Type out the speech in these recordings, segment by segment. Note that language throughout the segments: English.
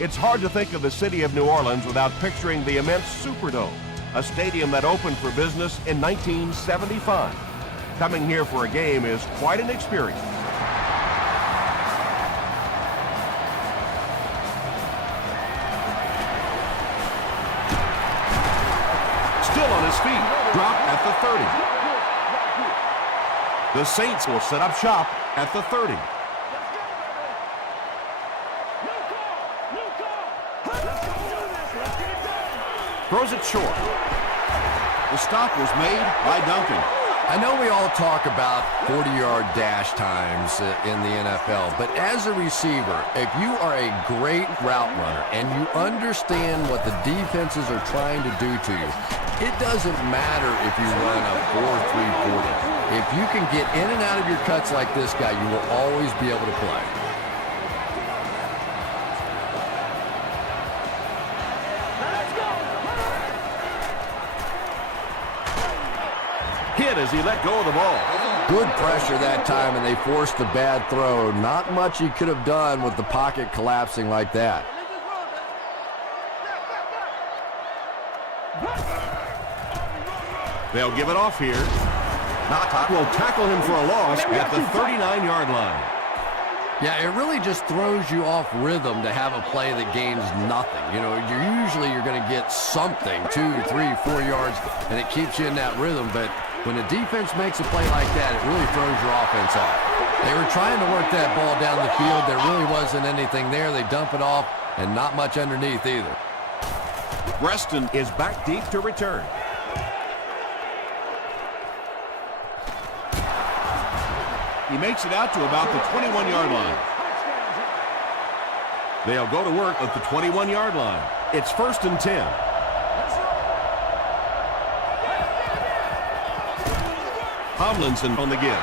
It's hard to think of the city of New Orleans without picturing the immense Superdome, a stadium that opened for business in 1975. Coming here for a game is quite an experience. Still on his feet, dropped at the 30. The Saints will set up shop at the 30. Throws it short. The stop was made by Duncan. I know we all talk about 40-yard dash times in the NFL, but as a receiver, if you are a great route runner and you understand what the defenses are trying to do to you, it doesn't matter if you run a 4.340. If you can get in and out of your cuts like this guy, you will always be able to play. Hit as he let go of the ball. Good pressure that time, and they forced a bad throw. Not much he could have done with the pocket collapsing like that. They'll give it off here. Knockout will tackle him for a loss at the 39-yard line. Yeah, it really just throws you off rhythm to have a play that gains nothing. You know, you're going to get something, 2, 3, 4 yards, and it keeps you in that rhythm. But when a defense makes a play like that, it really throws your offense off. They were trying to work that ball down the field. There really wasn't anything there. They dump it off, and not much underneath either. Reston is back deep to return. He makes it out to about the 21-yard line. They'll go to work at the 21-yard line. It's 1st and 10. Tomlinson on the give.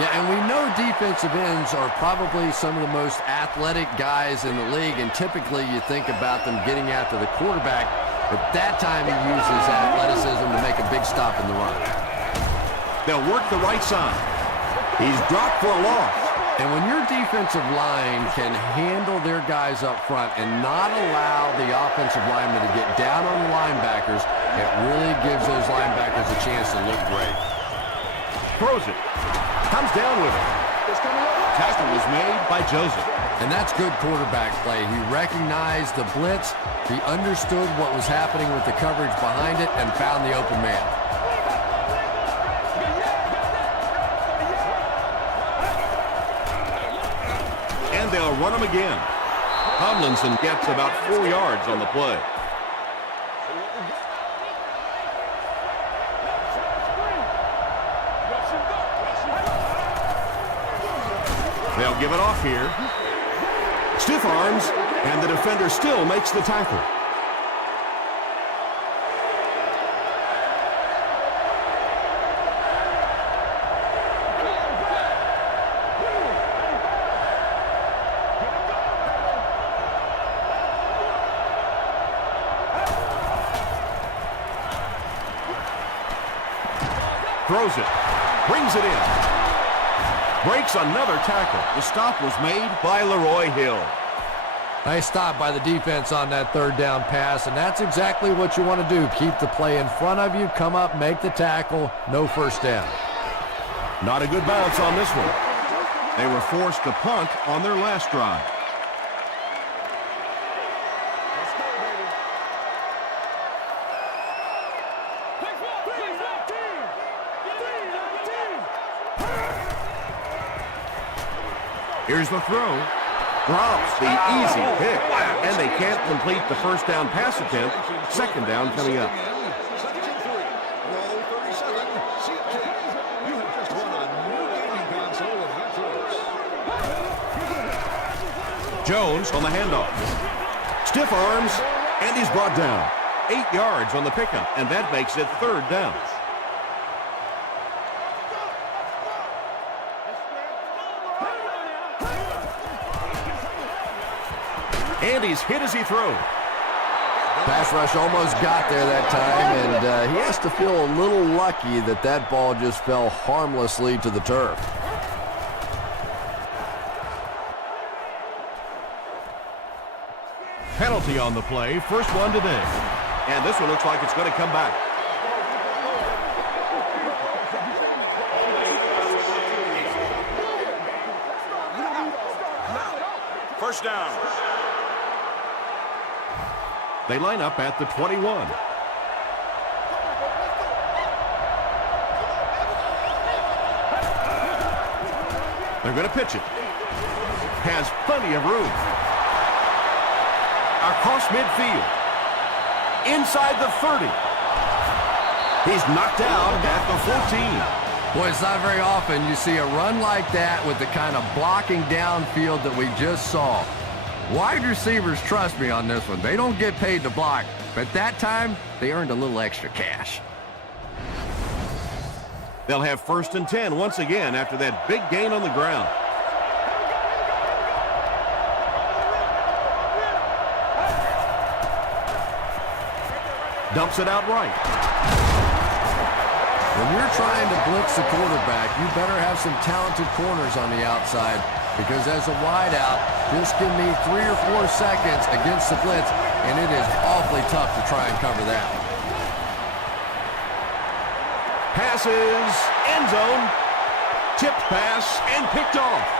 Yeah, and we know defensive ends are probably some of the most athletic guys in the league, and typically you think about them getting after the quarterback, but that time he uses athleticism to make a big stop in the run. They'll work the right side. He's dropped for a loss. And when your defensive line can handle their guys up front and not allow the offensive linemen to get down on the linebackers, it really gives those linebackers a chance to look great. Throws it. Comes down with it. Tackle was made by Joseph. And that's good quarterback play. He recognized the blitz, he understood what was happening with the coverage behind it, and found the open man. And they'll run him again. Tomlinson gets about 4 yards on the play. They'll give it off here. Stiff arms, and the defender still makes the tackle. Throws it. Brings it in. Breaks another tackle. The stop was made by Leroy Hill. Nice stop by the defense on that 3rd down pass, and that's exactly what you want to do. Keep the play in front of you, come up, make the tackle, no first down. Not a good bounce on this one. They were forced to punt on their last drive. Here's the throw. Drops the easy pick. And they can't complete the first down pass attempt. 2nd down coming up. Jones on the handoff. Stiff arms, and he's brought down. 8 yards on the pickup, and that makes it 3rd down. And he's hit as he throws. Pass rush almost got there that time, and he has to feel a little lucky that that ball just fell harmlessly to the turf. Penalty on the play, first one today. And this one looks like it's going to come back. First down. They line up at the 21. They're going to pitch it. Has plenty of room. Across midfield. Inside the 30. He's knocked out at the 14. Boy, it's not very often you see a run like that with the kind of blocking downfield that we just saw. Wide receivers trust me on this one. They don't get paid to block, but that time they earned a little extra cash. They'll have first and 10 once again after that big gain on the ground. Dumps it out right. When you're trying to blitz the quarterback, you better have some talented corners on the outside, because as a wideout, just give me 3 or 4 seconds against the blitz, and it is awfully tough to try and cover that. Passes, end zone, tipped pass, and picked off.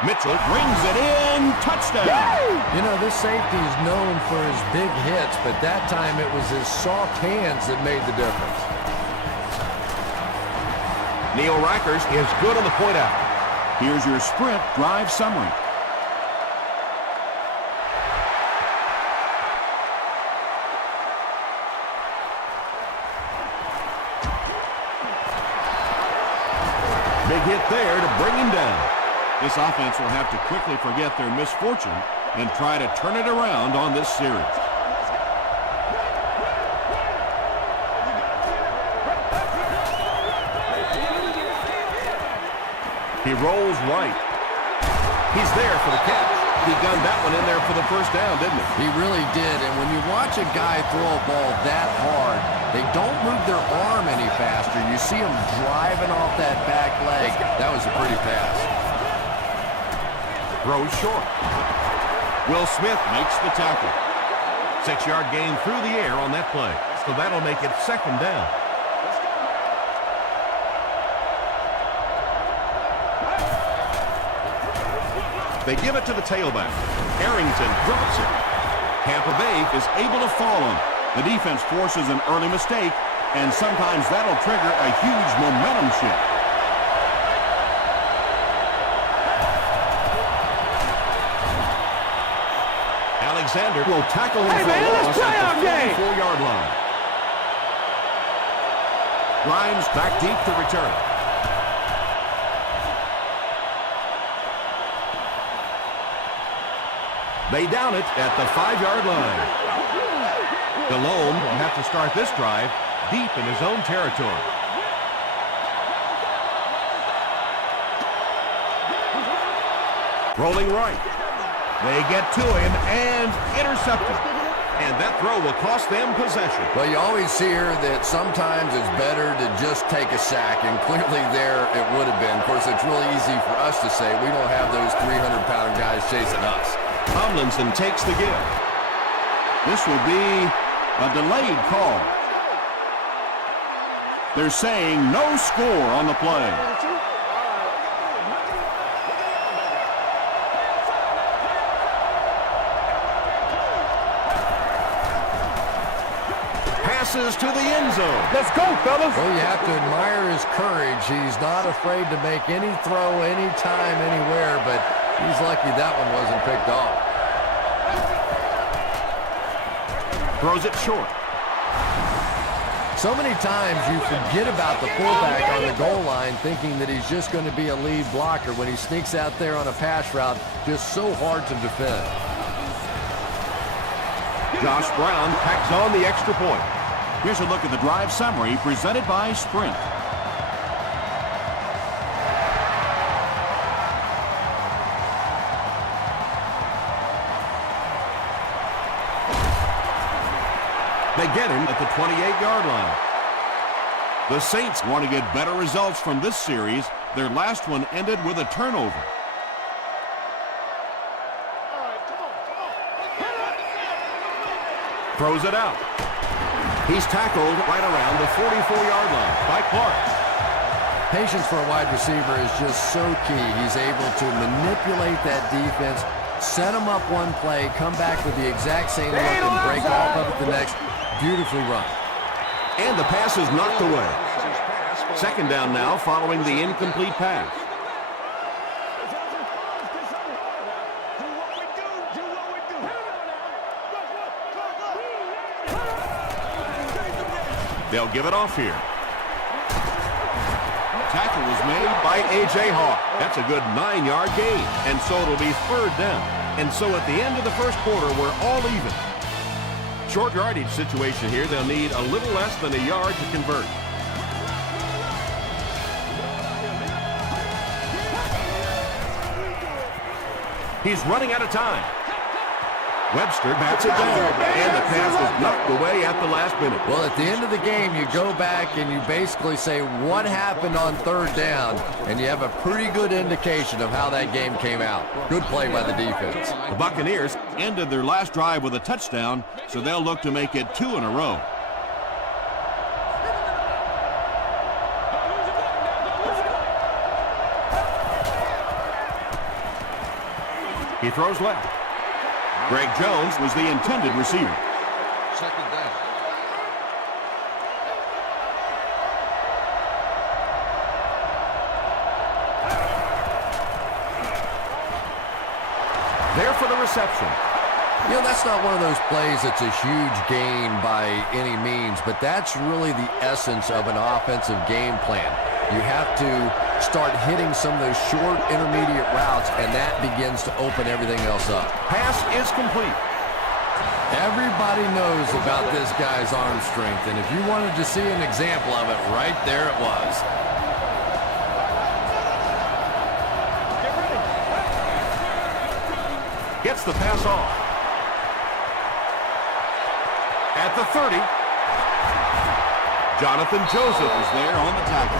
Mitchell brings it in, touchdown. You know, this safety is known for his big hits, but that time it was his soft hands that made the difference. Neil Rackers is good on the point out. Here's your sprint drive summary. Big hit there to bring him down. This offense will have to quickly forget their misfortune and try to turn it around on this series. He rolls right. He's there for the catch. He gunned that one in there for the first down, didn't he? He really did, and when you watch a guy throw a ball that hard, they don't move their arm any faster. You see him driving off that back leg. That was a pretty pass. Throws short. Will Smith makes the tackle. 6-yard gain through the air on that play. So that'll make it second down. They give it to the tailback. Arrington drops it. Tampa Bay is able to fall on it. The defense forces an early mistake, and sometimes that'll trigger a huge momentum shift. Alexander will tackle him for a loss at the 44-yard line. Grimes back deep to return. They down it at the 5-yard line. Delhomme will have to start this drive deep in his own territory. Rolling right. They get to him and intercepted. And that throw will cost them possession. Well, you always hear that sometimes it's better to just take a sack, and clearly there it would have been. Of course, it's really easy for us to say we don't have those 300-pound guys chasing us. Tomlinson takes the give. This will be a delayed call. They're saying no score on the play. Passes to the end zone. Let's go, fellas. Well, you have to admire his courage. He's not afraid to make any throw, anytime, anywhere, but he's lucky that one wasn't picked off. Throws it short. So many times you forget about the fullback on the goal line thinking that he's just going to be a lead blocker when he sneaks out there on a pass route, just so hard to defend. Josh Brown packs on the extra point. Here's a look at the drive summary presented by Sprint. They get him at the 28-yard line. The Saints want to get better results from this series. Their last one ended with a turnover. Throws it out. He's tackled right around the 44-yard line by Clark. Patience for a wide receiver is just so key. He's able to manipulate that defense, set them up one play, come back with the exact same look, and break off of it the next. Beautifully run. And the pass is knocked away. Second down now following the incomplete pass. They'll give it off here. Tackle was made By A.J. Hawk. That's a good 9-yard gain. And so it'll be third down. And so at the end of the first quarter, we're all even. Short yardage situation here. They'll need a little less than a yard to convert. He's running out of time. Webster bats it down, and the pass was knocked away at the last minute. Well, at the end of the game, you go back and you basically say what happened on third down, and you have a pretty good indication of how that game came out. Good play by the defense. The Buccaneers ended their last drive with a touchdown, so they'll look to make it 2 in a row. He throws left. Greg Jones Was the intended receiver. Second down. there for the reception. You know, that's not one of those plays that's a huge gain by any means, but that's really the essence of an offensive game plan. You have to start hitting some of those short intermediate routes, and that begins to open everything else up. Pass is complete. Everybody knows about this guy's arm strength, and if you wanted to see an example of it, right there it was. Gets the pass off. At the 30. Jonathan Joseph is there on the tackle.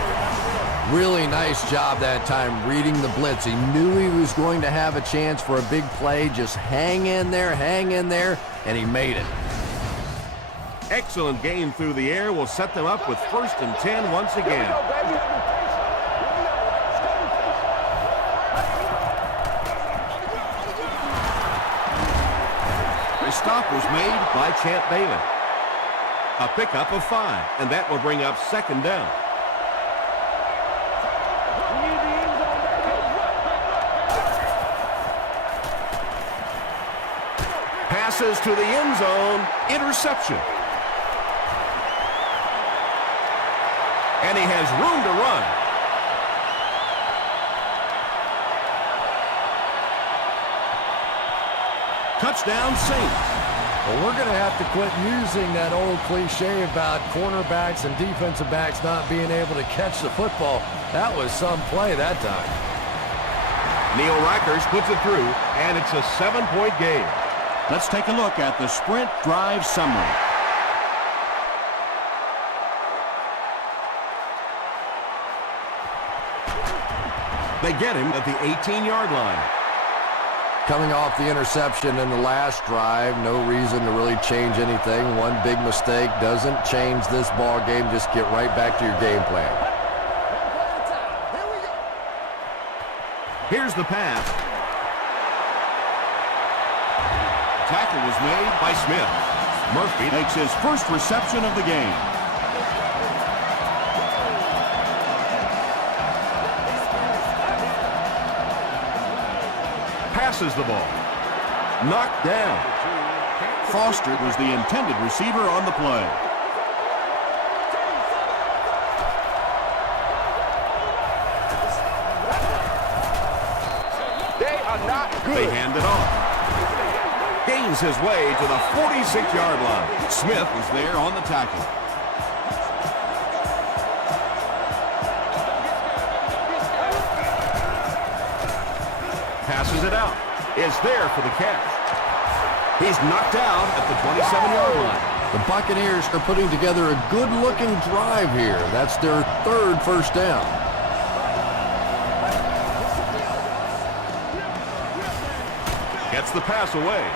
Really nice job that time reading the blitz. He knew he was going to have a chance for a big play. Just hang in there, and he made it. Excellent gain through the air will set them up with 1st and 10 once again. The stop was made By Champ Bailey. A pickup of 5, and that will bring up 2nd down. Passes to the end zone. Interception. And he has room to run. touchdown Saints. Well, we're going to have to quit using that old cliche about cornerbacks and defensive backs not being able to catch the football. That was some play that time. Neil Rackers puts it through, and it's a 7-point game. Let's take a look at the sprint drive summary. They get him at the 18-yard line. Coming off the interception in the last drive, no reason to really change anything. One big mistake doesn't change this ball game. Just get right back to your game plan. Here's the pass. Tackle was made by Smith. Murphy makes his first reception of the game. Passes the ball. Knocked down. Foster was the intended receiver on the play. They are not good. They hand it off. Gains his way to the 46-yard line. Smith was there on the tackle. Passes it out. Is there for the catch. He's knocked out at the 27-yard line. The Buccaneers are putting together a good-looking drive here. That's their third first down. Gets the pass away.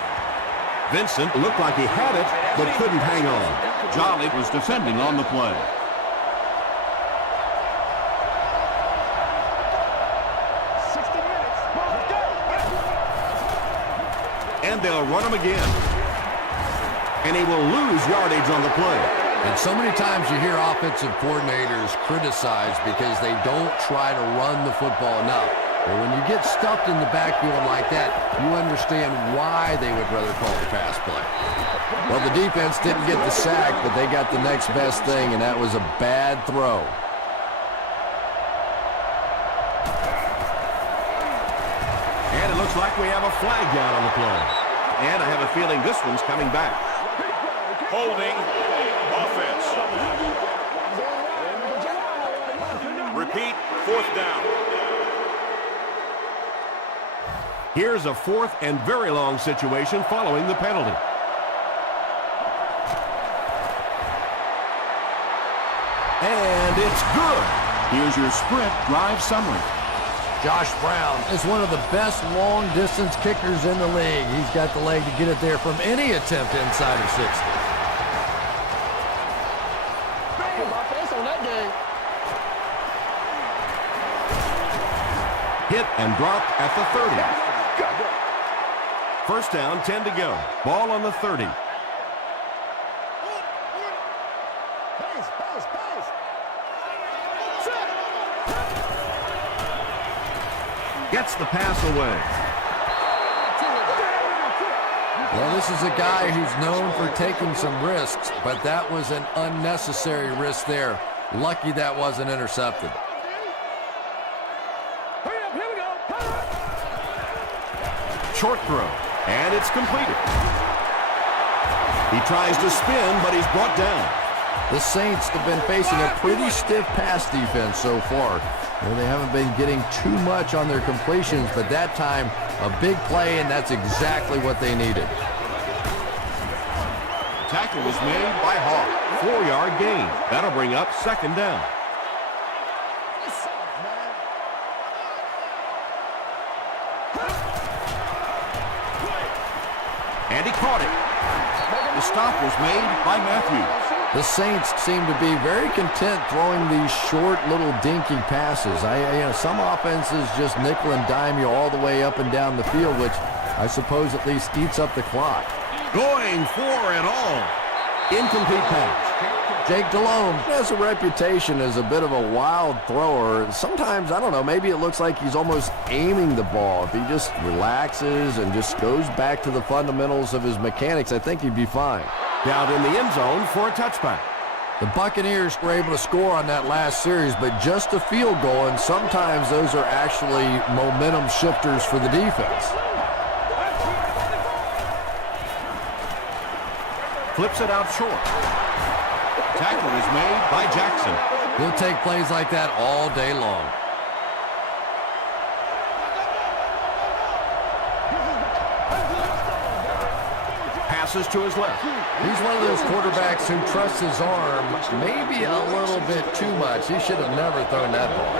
Vincent looked like he had it, but couldn't hang on. Jolly was defending on the play. And they'll run him again. And he will lose yardage on the play. And so many times you hear offensive coordinators criticized because they don't try to run the football enough. But when you get stuffed in the backfield like that, you understand why they would rather call the pass play. Well, the defense didn't get the sack, but they got the next best thing, and that was a bad throw. And it looks like we have a flag down on the play. And I have a feeling this one's coming back. Holding offense. Repeat, fourth down. Here's a fourth and very long situation following the penalty. And it's good. Here's your sprint drive summary. Josh Brown is one of the best long-distance kickers in the league. He's got the leg to get it there from any attempt inside of 60. Hit and dropped at the 30. First down, 10 to go. Ball on the 30. Gets the pass away. Well, this is a guy who's known for taking some risks, but that was an unnecessary risk there. Lucky that wasn't intercepted. Short throw, and it's completed. He tries to spin, but he's brought down. The Saints have been facing a pretty stiff pass defense so far. They haven't been getting too much on their completions, but that time, a big play, and that's exactly what they needed. Tackle was made by Hawk. 4-yard gain. That'll bring up second down. And he caught it. The stop was made by Matthews. The Saints seem to be very content throwing these short little dinky passes. Some offenses just nickel and dime you all the way up and down the field, which I suppose at least eats up the clock. Going for it all. Incomplete pass. Jake Delhomme has a reputation as a bit of a wild thrower. Sometimes, I don't know, maybe it looks like he's almost aiming the ball. If he just relaxes and just goes back to the fundamentals of his mechanics, I think he'd be fine. Down in the end zone for a touchback. The Buccaneers were able to score on that last series, but just a field goal, and sometimes those are actually momentum shifters for the defense. Flips it out short. Tackle is made by Jackson. He'll take plays like that all day long. Passes to his left. He's one of those quarterbacks who trusts his arm maybe a little bit too much. He should have never thrown that ball.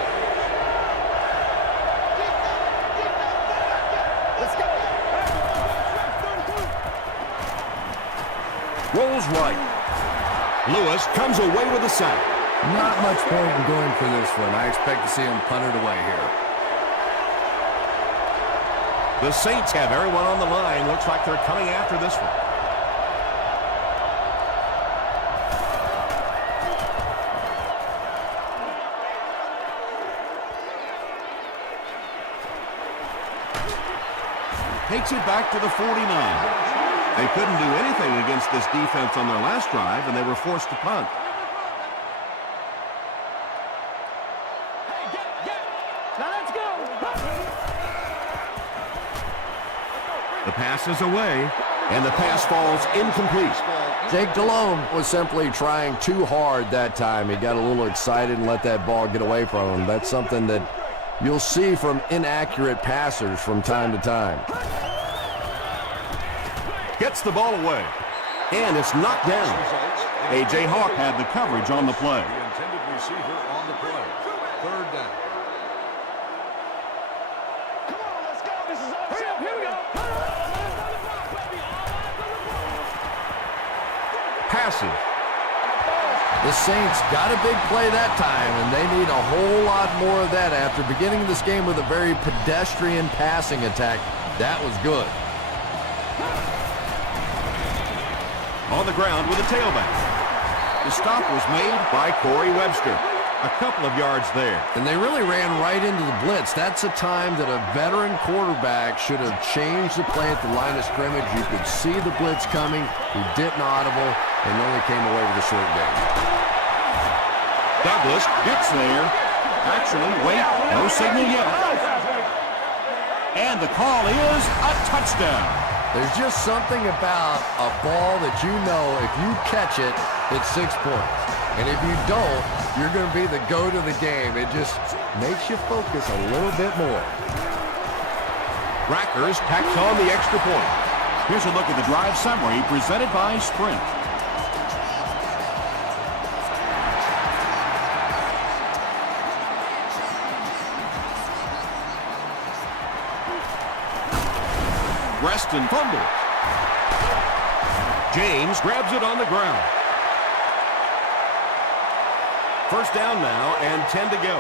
Rolls right. Lewis comes away with a sack. Not much point in going for this one. I expect to see him punt it away here. The Saints have everyone on the line. Looks like they're coming after this one. Takes it back to the 49. They couldn't do anything against this defense on their last drive, and they were forced to punt. Now let's go. The pass is away, and the pass falls incomplete. Jake Delhomme was simply trying too hard that time. He got a little excited and let that ball get away from him. That's something that you'll see from inaccurate passers from time to time. Gets the ball away. And it's knocked down. A.J. Hawk had the coverage on the play. The intended receiver on the play. Third down. Come on, let's go. This is our shot. Here we go. Passing. The Saints got a big play that time, and they need a whole lot more of that after beginning this game with a very pedestrian passing attack. That was good. On the ground with a tailback. The stop was made by Corey Webster. A couple of yards there. And they really ran right into the blitz. That's a time that a veteran quarterback should have changed the play at the line of scrimmage. You could see the blitz coming. He didn't audible and only came away with a short gain. Douglas gets there. Actually, wait, no signal yet. And the call is a touchdown. There's just something about a ball that you know if you catch it, it's 6 points. And if you don't, you're going to be the GOAT of the game. It just makes you focus a little bit more. Rackers tacks on the extra point. Here's a look at the drive summary presented by Sprint. Preston fumbles. James grabs it on the ground. First down now and 10 to go.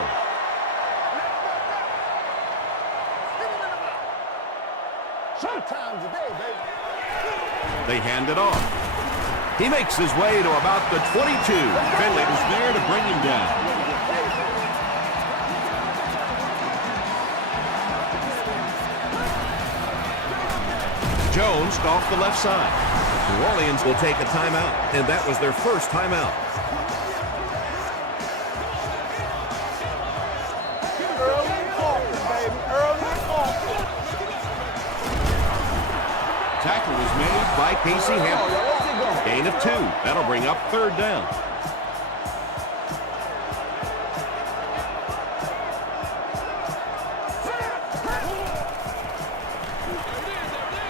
Showtime today, baby. They hand it off. He makes his way to about the 22. Finley was there to bring him down. Jones off the left side. New Orleans will take a timeout, and that was their first timeout. Early and often, baby. Early and often. Tackle was made by Casey Hampton. Gain of 2. That'll bring up third down.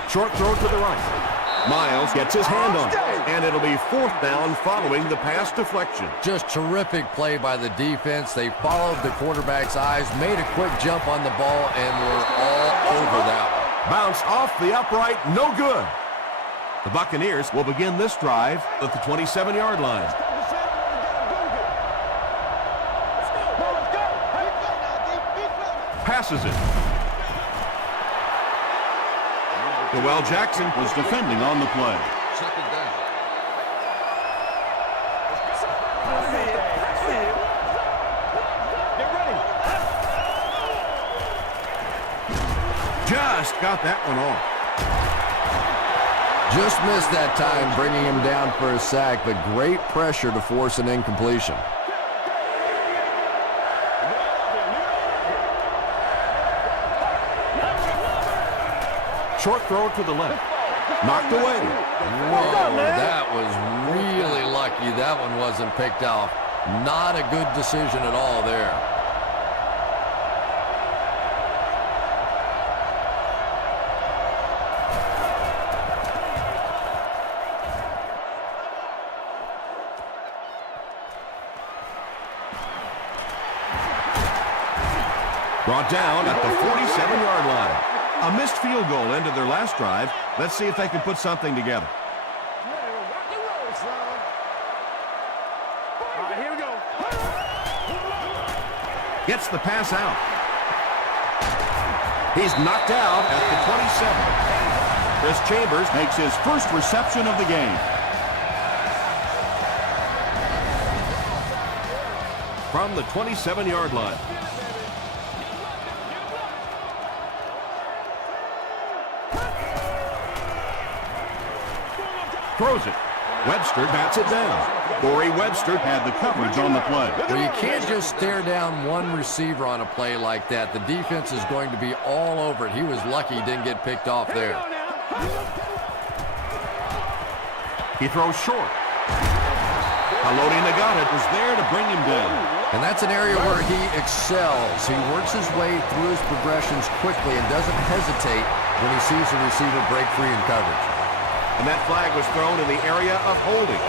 Short throw to the right. Miles gets his hand on it, and it'll be fourth down following the pass deflection. Just terrific play by the defense. They followed the quarterback's eyes, made a quick jump on the ball, and were all over that one. Bounced off the upright, no good. The Buccaneers will begin this drive at the 27-yard line. Passes it. Noel Jackson Was defending on the play. Second down. Get ready. just got that one off. Just missed that time, bringing him down for a sack, but great pressure to force an incompletion. Short throw to the left. Knocked away. Whoa, that was really lucky that one wasn't picked off. Not a good decision at all there. Brought down at the 47-yard line. A missed field goal ended their last drive. Let's see if they can put something together. All right, here we go. Gets the pass out. He's knocked out at the 27. Chris Chambers Makes his first reception of the game. from the 27-yard line. Throws it. Webster bats it down. Corey Webster Had the coverage on the play. Well, you can't just stare down one receiver on a play like that. The defense is going to be all over it. He was lucky he didn't get picked off there. He throws short. Haloti Nagata was there to bring him down. And that's an area where he excels. He works his way through his progressions quickly and doesn't hesitate when he sees a receiver break free in coverage. And that flag was thrown in the area of holding.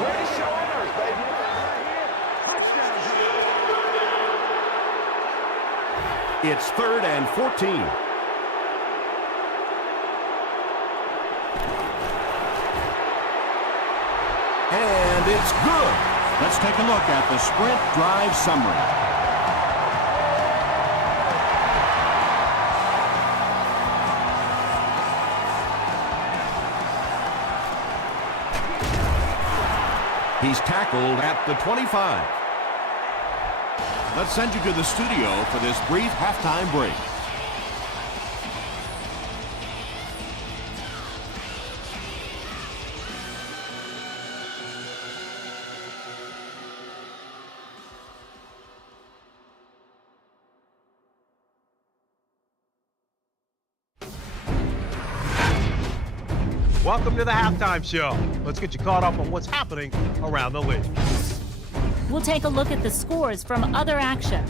Great shoulders, baby. It's 3rd and 14. And it's good. Let's take a look at the sprint drive summary. He's tackled at the 25. Let's send you to the studio for this brief halftime break. Welcome to the halftime show. Let's get you caught up on what's happening around the league. We'll take a look at the scores from other action.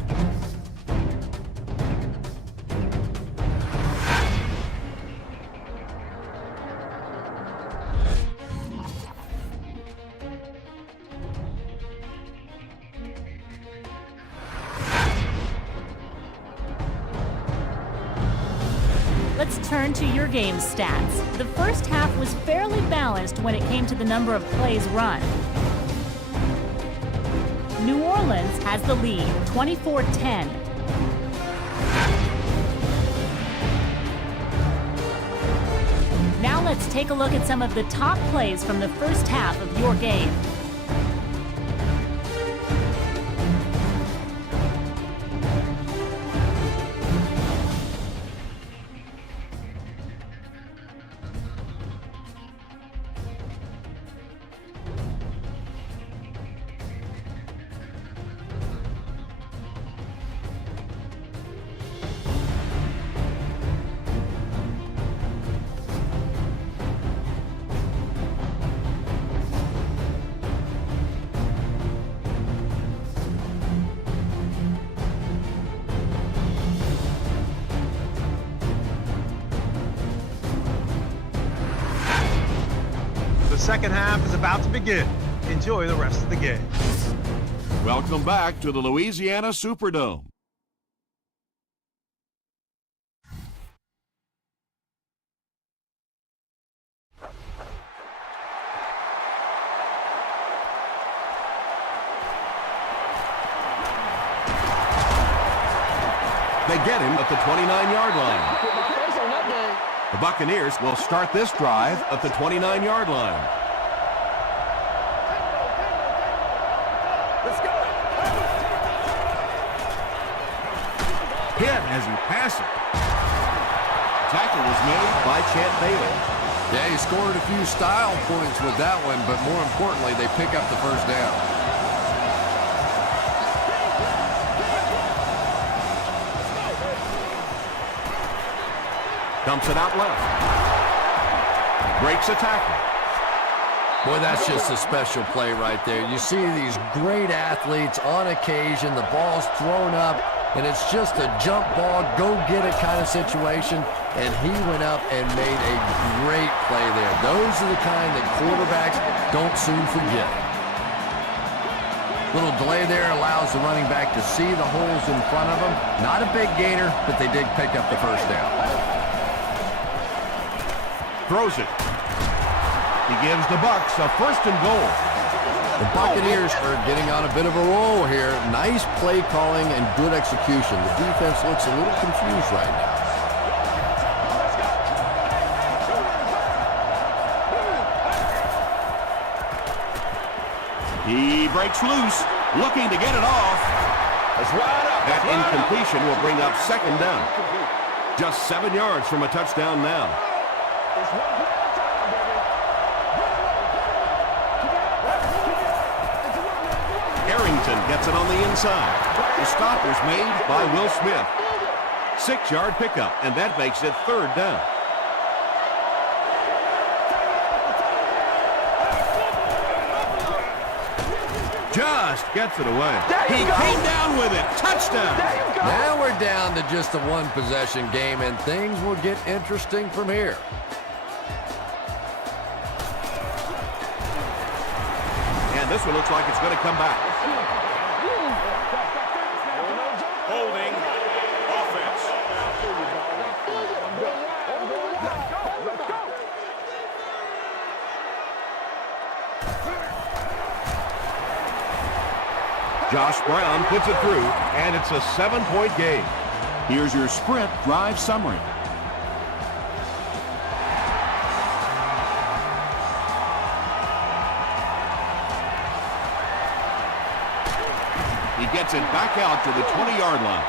Let's turn to your game stats. The first half was fairly balanced when it came to the number of plays run. New Orleans has the lead, 24-10. Now let's take a look at some of the top plays from the first half of your game. The second half is about to begin. Enjoy the rest of the game. Welcome back to the Louisiana Superdome. They get him at the 29-yard line. The Buccaneers will start this drive at the 29-yard line. Hit as he passes. Tackle was made By Champ Bailey. Yeah, he scored a few style points with that one, but more importantly, they pick up the first down. Dumps it out left. Breaks a tackle. Boy, that's just a special play right there. You see these great athletes on occasion, the ball's thrown up, and it's just a jump ball, go get it kind of situation, and he went up and made a great play there. Those are the kind that quarterbacks don't soon forget. Little delay there allows the running back to see the holes in front of him. Not a big gainer, but they did pick up the first down. Throws it. He gives the Bucs a 1st and goal. The Buccaneers are getting on a bit of a roll here. Nice play calling and good execution. The defense looks a little confused right now. He breaks loose, looking to get it off. It's wide up. That incompletion will bring up 2nd down. Just 7 yards from a touchdown now. It's one play at a time, baby. Arrington gets it on the inside. The stop was made by Will Smith. 6-yard pickup, and that makes it 3rd down. Just gets it away. He came down with it. Touchdown. Now we're down to just a one-possession game, and things will get interesting from here. And this one looks like it's going to come back. Holding offense. Josh Brown puts it through, and it's a 7-point game. Here's your sprint drive summary. He gets it back out to the 20-yard line.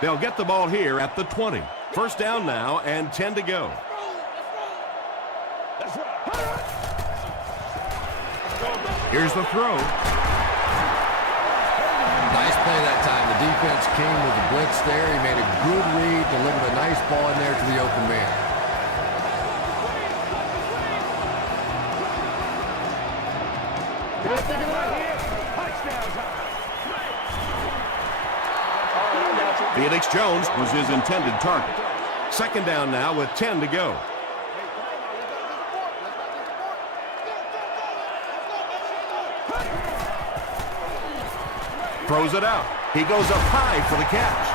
They'll get the ball here at the 20. First down now and 10 to go. Here's the throw. Nice play that time. The defense came with the blitz there. He made a good read, delivered a nice ball in there to the open man. Felix Jones was his intended target. Second down now with 10 to go. Throws it out. He goes up high for the catch.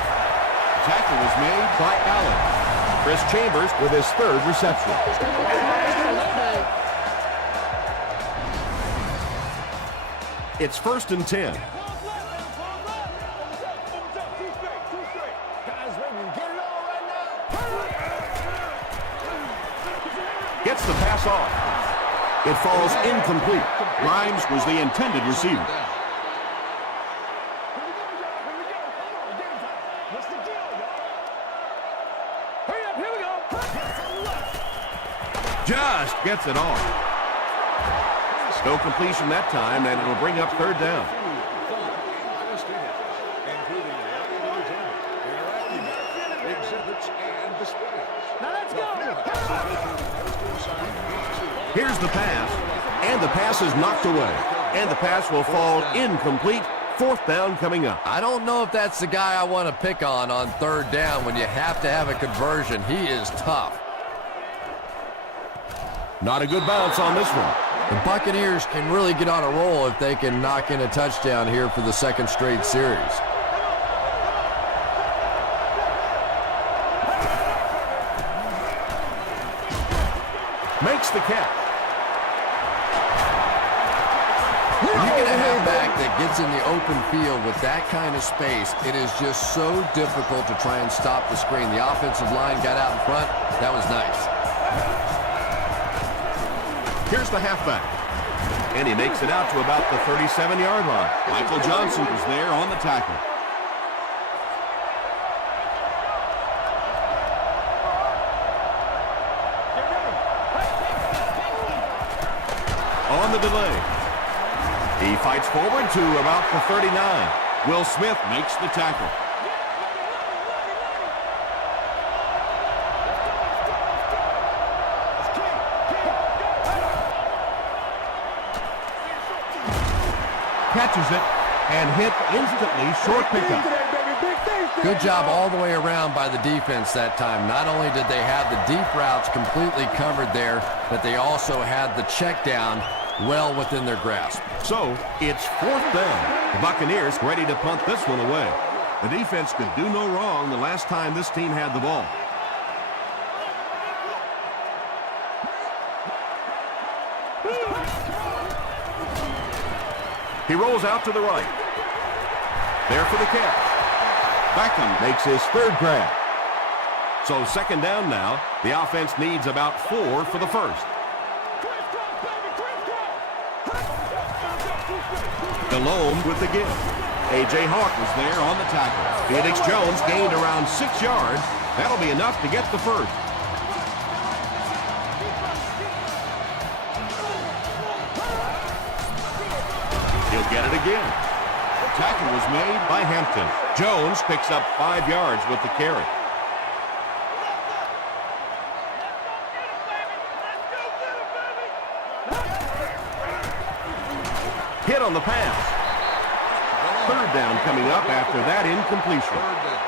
Tackle was made By Allen. Chris Chambers with his third reception. It's first and 10. Gets the pass off. It falls incomplete. Grimes was the intended receiver. Just gets it off. No completion that time, and it'll bring up third down. Here's the pass, and the pass is knocked away, and the pass will fall incomplete. Fourth down coming up. I don't know if that's the guy I want to pick on third down when you have to have a conversion. He is tough. Not a good bounce on this one. The Buccaneers can really get on a roll if they can knock in a touchdown here for the second straight series. Makes the catch. When you get a halfback that gets in the open field with that kind of space, it is just so difficult to try and stop the screen. The offensive line got out in front. That was nice. Here's the halfback. And he makes it out to about the 37-yard line. Michael Johnson was there on the tackle. On the delay. He fights forward to about the 39. Will Smith makes the tackle. Catches it and hit instantly. Short pickup. Good job all the way around by the defense that time. Not only did they have the deep routes completely covered there, but they also had the check down well within their grasp. So it's fourth down. The Buccaneers ready to punt this one away. The defense could do no wrong the last time this team had the ball. He rolls out to the right. There for the catch. Beckham makes his third grab. So second down now. The offense needs about 4 for the first. Delhomme with the give. A.J. Hawk was there on the tackle. Felix Jones gained around 6 yards. That'll be enough to get the first. He'll get it again. The tackle was made By Hampton. Jones picks up 5 yards with the carry. Hit on the pass. Third down coming up after that incompletion. Third down.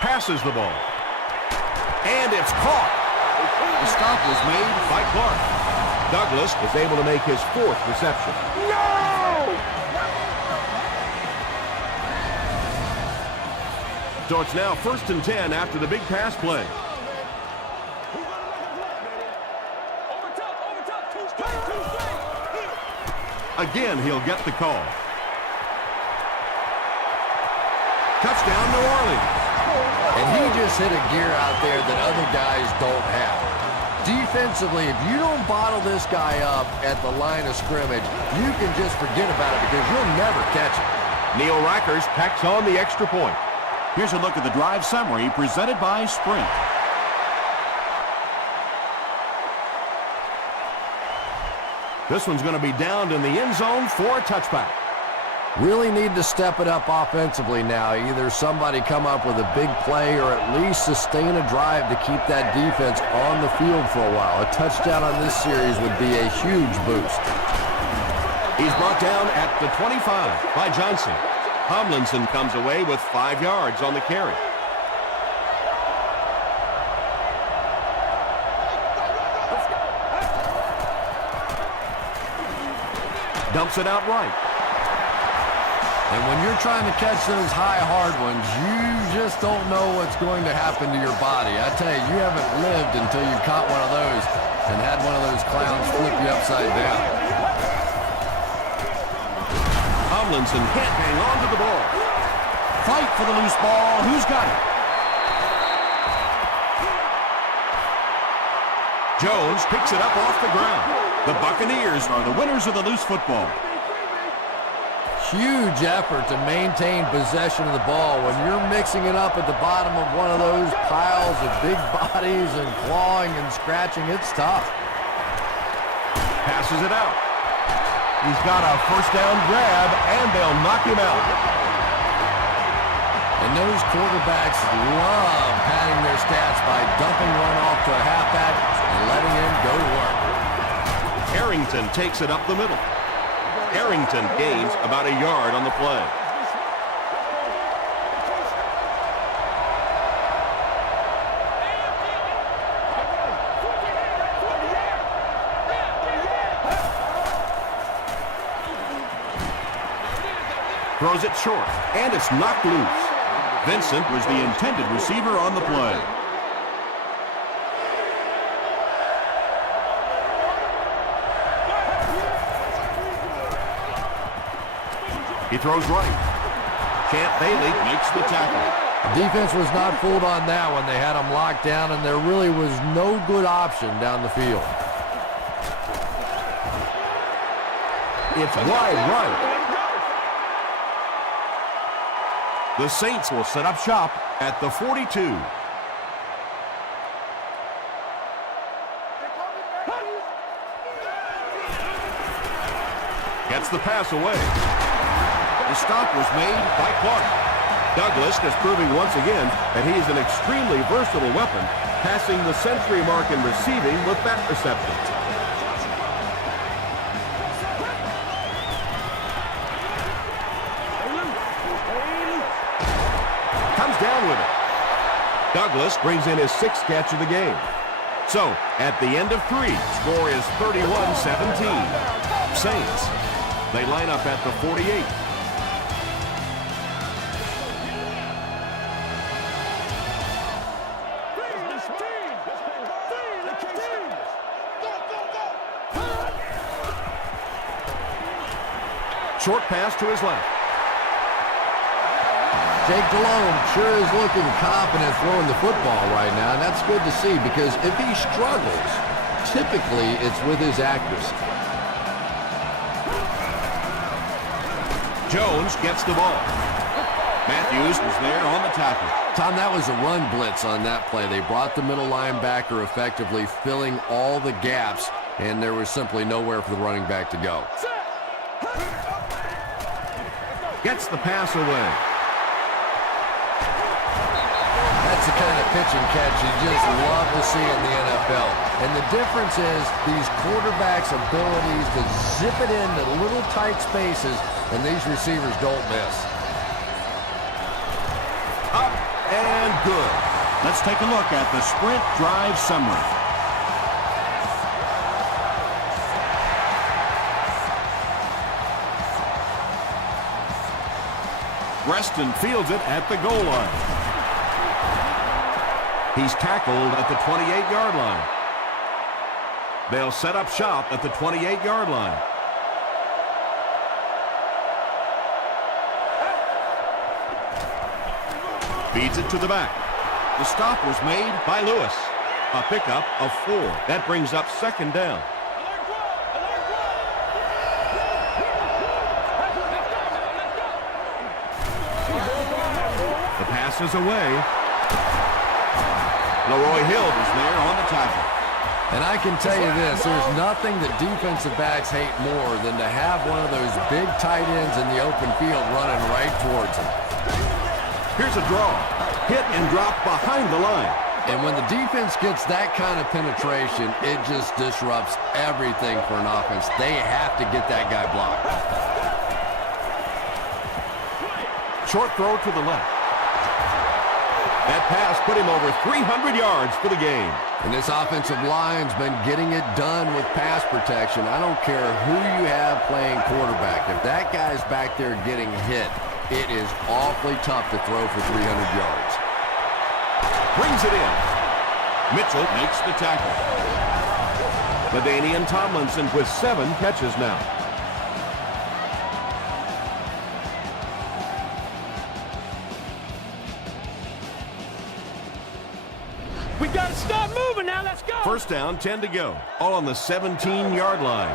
Passes the ball. And it's caught. The stop was made by Clark. Douglas is able to make his 4th reception. So it's now 1st and 10 after the big pass play. Again, he'll get the call. Touchdown, New Orleans. And he just hit a gear out there that other guys don't have. Defensively, if you don't bottle this guy up at the line of scrimmage, you can just forget about it because you'll never catch it. Neil Rackers tacks on the extra point. Here's a look at the drive summary presented by Sprint. This one's going to be downed in the end zone for a touchback. Really need to step it up offensively now. Either somebody come up with a big play or at least sustain a drive to keep that defense on the field for a while. A touchdown on this series would be a huge boost. He's brought down at the 25 by Johnson. Tomlinson comes away with 5 yards on the carry. Dumps it out right. And when you're trying to catch those high, hard ones, you just don't know what's going to happen to your body. I tell you, you haven't lived until you caught one of those and had one of those clowns flip you upside down. Tomlinson can't hang on to the ball. Fight for the loose ball. Who's got it? Jones picks it up off the ground. The Buccaneers are the winners of the loose football. Huge effort to maintain possession of the ball. When you're mixing it up at the bottom of one of those piles of big bodies and clawing and scratching, it's tough. Passes it out. He's got a first down grab, and they'll knock him out. And those quarterbacks love padding their stats by dumping one off to a halfback and letting him go to work. Arrington takes it up the middle. Arrington gains about a yard on the play. Throws it short, and it's knocked loose. Vincent was the intended receiver on the play. He throws right. Champ Bailey makes the tackle. Defense was not fooled on that one. They had him locked down, and there really was no good option down the field. It's wide right. The Saints will set up shop at the 42. Gets the pass away. The stop was made by Clark. Douglas is proving once again that he's an extremely versatile weapon, passing the century mark in receiving with that reception. Comes down with it. Douglas brings in his 6th catch of the game. So, at the end of 3, score is 31-17. Saints. They line up at the 48. Short pass to his left. Jake Delhomme sure is looking confident throwing the football right now, and that's good to see because if he struggles, typically it's with his accuracy. Jones gets the ball. Matthews was there on the tackle. Tom, that was a run blitz on that play. They brought the middle linebacker effectively filling all the gaps, and there was simply nowhere for the running back to go. Gets the pass away. That's the kind of pitch and catch you just love to see in the NFL. And the difference is these quarterbacks' abilities to zip it into little tight spaces, and these receivers don't miss. Up and good. Let's take a look at the sprint drive summary. Preston fields it at the goal line. He's tackled at the 28-yard line. They'll set up shop at the 28-yard line. Feeds it to the back. The stop was made by Lewis. A pickup of 4. That brings up second down. The pass is away. Leroy Hill is there on the tackle. And I can tell you this, there's nothing that defensive backs hate more than to have one of those big tight ends in the open field running right towards them. Here's a draw. Hit and drop behind the line. And when the defense gets that kind of penetration, it just disrupts everything for an offense. They have to get that guy blocked. Short throw to the left. That pass put him over 300 yards for the game. And this offensive line's been getting it done with pass protection. I don't care who you have playing quarterback. If that guy's back there getting hit, it is awfully tough to throw for 300 yards. Brings it in. Mitchell makes the tackle. LaDainian Tomlinson with 7 catches now. We got to stop moving now. Let's go. First down, 10 to go. All on the 17-yard line.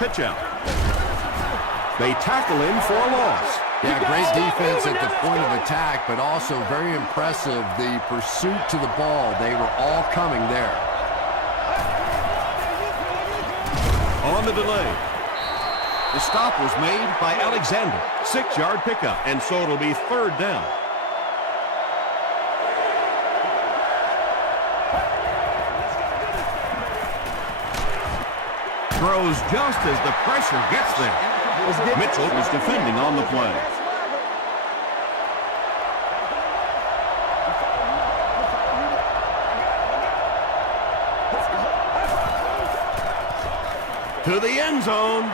Pitch out. They tackle him for a loss. Yeah, great defense at the point of attack, but also very impressive the pursuit to the ball. They were all coming there. On the delay. The stop was made by Alexander. 6-yard pickup, and so it'll be third down. Throws just as the pressure gets there. Mitchell was defending on the play. To the end zone.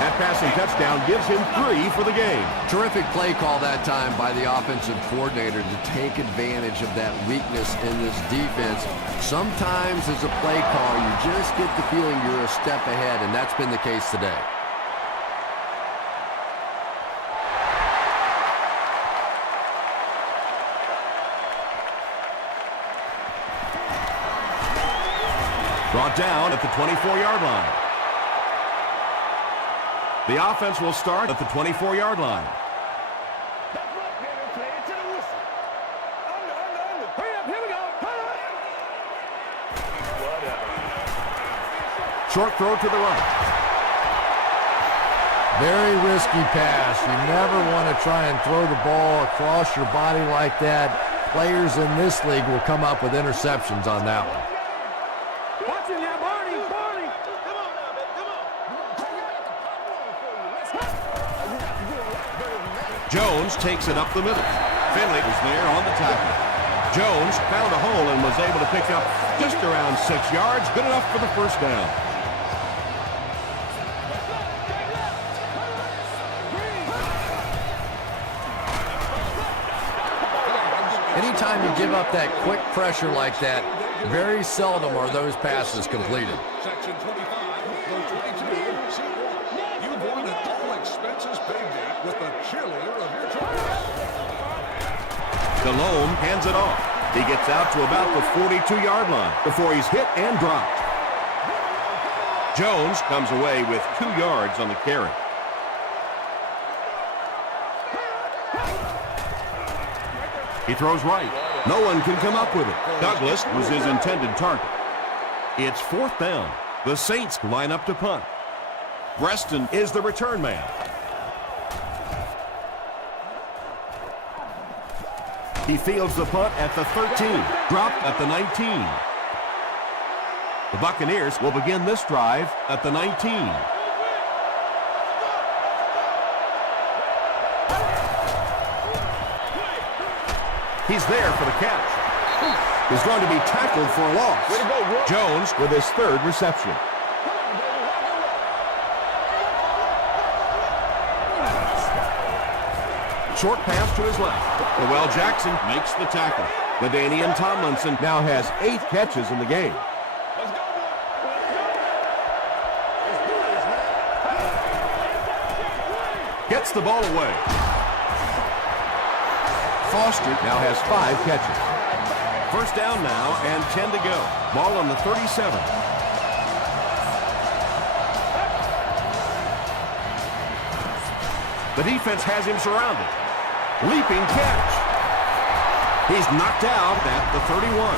That passing touchdown gives him 3 for the game. Terrific play call that time by the offensive coordinator to take advantage of that weakness in this defense. Sometimes as a play call, you just get the feeling you're a step ahead, and that's been the case today. Brought down at the 24-yard line. The offense will start at the 24-yard line. Short throw to the right. Very risky pass. You never want to try and throw the ball across your body like that. Players in this league will come up with interceptions on that one. Jones takes it up the middle. Finley was there on the tackle. Jones found a hole and was able to pick up just around 6 yards. Good enough for the first down. Anytime you give up that quick pressure like that, very seldom are those passes completed. Section 25, row 22. You've won an all-expenses paid date with the cheerleader of your choice. Delhomme hands it off. He gets out to about the 42-yard line before he's hit and dropped. Jones comes away with 2 yards on the carry. He throws right. No one can come up with it. Douglas was his intended target. It's fourth down. The Saints line up to punt. Preston is the return man. He fields the punt at the 13, dropped at the 19. The Buccaneers will begin this drive at the 19. He's there for the catch. He's going to be tackled for a loss. Jones with his third reception. Short pass to his left. Noel Jackson makes the tackle. LaDainian Tomlinson now has 8 catches in the game. Gets the ball away. Foster now has 5 catches. First down now and 10 to go. Ball on the 37. The defense has him surrounded. Leaping catch. He's knocked out at the 31.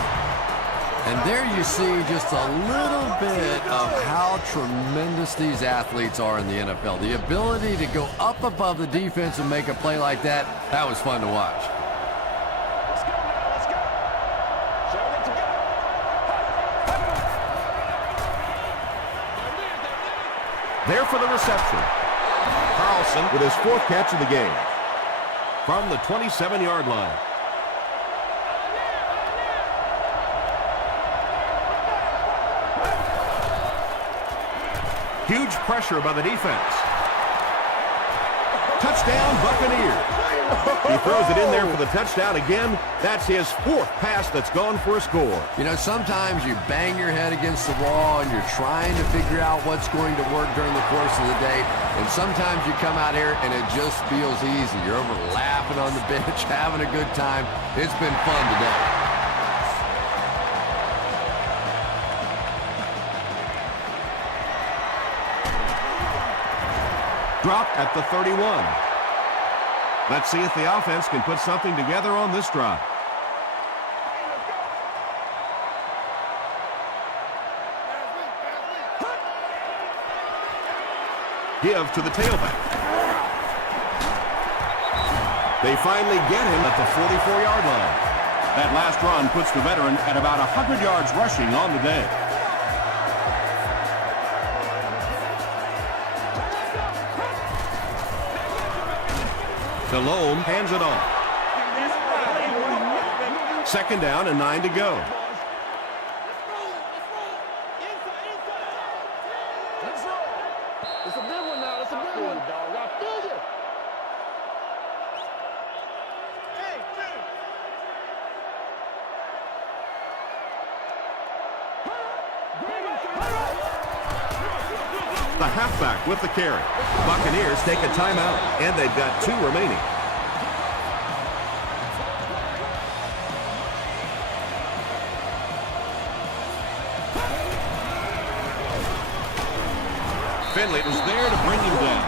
And there you see just a little bit of how tremendous these athletes are in the NFL. The ability to go up above the defense and make a play like that, that was fun to watch. There for the reception. Carlson with his 4th catch of the game. From the 27-yard line. Huge pressure by the defense. Touchdown, Buccaneers. He throws it in there for the touchdown again. That's his 4th pass that's gone for a score. You know, sometimes you bang your head against the wall and you're trying to figure out what's going to work during the course of the day. And sometimes you come out here and it just feels easy. You're over laughing on the bench, having a good time. It's been fun today. Dropped at the 31. Let's see if the offense can put something together on this drive. Give to the tailback. They finally get him at the 44-yard line. That last run puts the veteran at about 100 yards rushing on the day. Delhomme hands it off. Second down and 9 to go. It's a big one now. It's a big one, dog. I feel you. The halfback with the carry. Buccaneers take a timeout, and they've got 2 remaining. Finley was there to bring him down.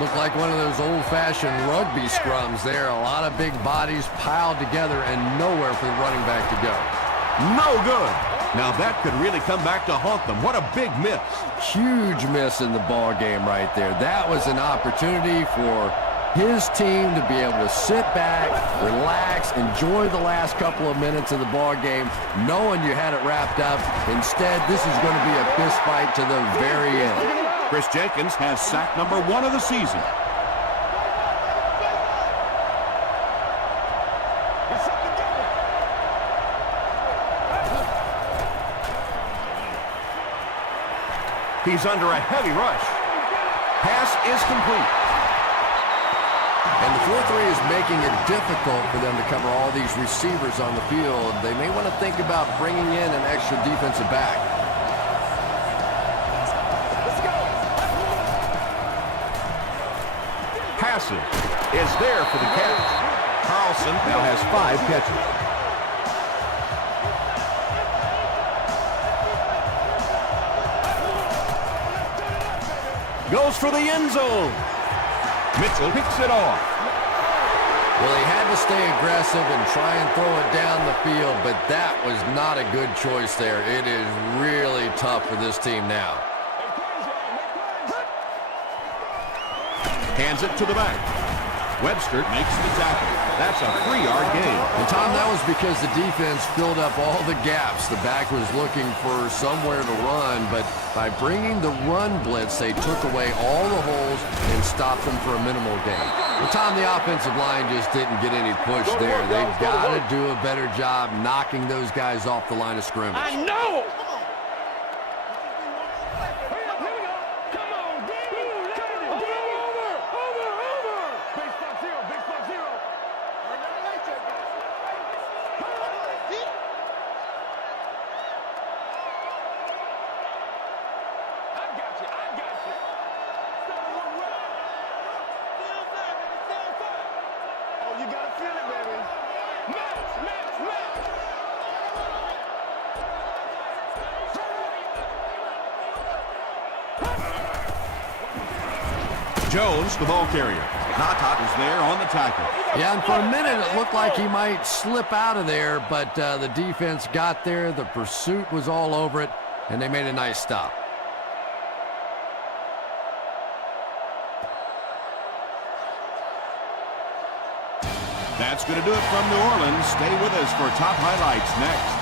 Looked like one of those old-fashioned rugby scrums there. A lot of big bodies piled together and nowhere for the running back to go. No good. Now that could really come back to haunt them. What a big miss. Huge miss in the ball game right there. That was an opportunity for his team to be able to sit back, relax, enjoy the last couple of minutes of the ball game, knowing you had it wrapped up. Instead, this is going to be a fist fight to the very end. Chris Jenkins has sack number 1 of the season. He's under a heavy rush. Pass is complete. And the 4-3 is making it difficult for them to cover all these receivers on the field. They may want to think about bringing in an extra defensive back. Passing is there for the catch. Carlson now has 5 catches. Goes for the end zone. Mitchell picks it off. Well, he had to stay aggressive and try and throw it down the field, but that was not a good choice there. It is really tough for this team now. Hands it to the back. Webster makes the tackle. That's a 3-yard gain. And, Tom, that was because the defense filled up all the gaps. The back was looking for somewhere to run, but by bringing the run blitz, they took away all the holes and stopped them for a minimal gain. But, Tom, the offensive line just didn't get any push there. They've got to do a better job knocking those guys off the line of scrimmage. I know! Jones, the ball carrier. Natat is there on the tackle. Yeah, and for a minute it looked like he might slip out of there, but the defense got there. The pursuit was all over it, and they made a nice stop. That's going to do it from New Orleans. Stay with us for top highlights next.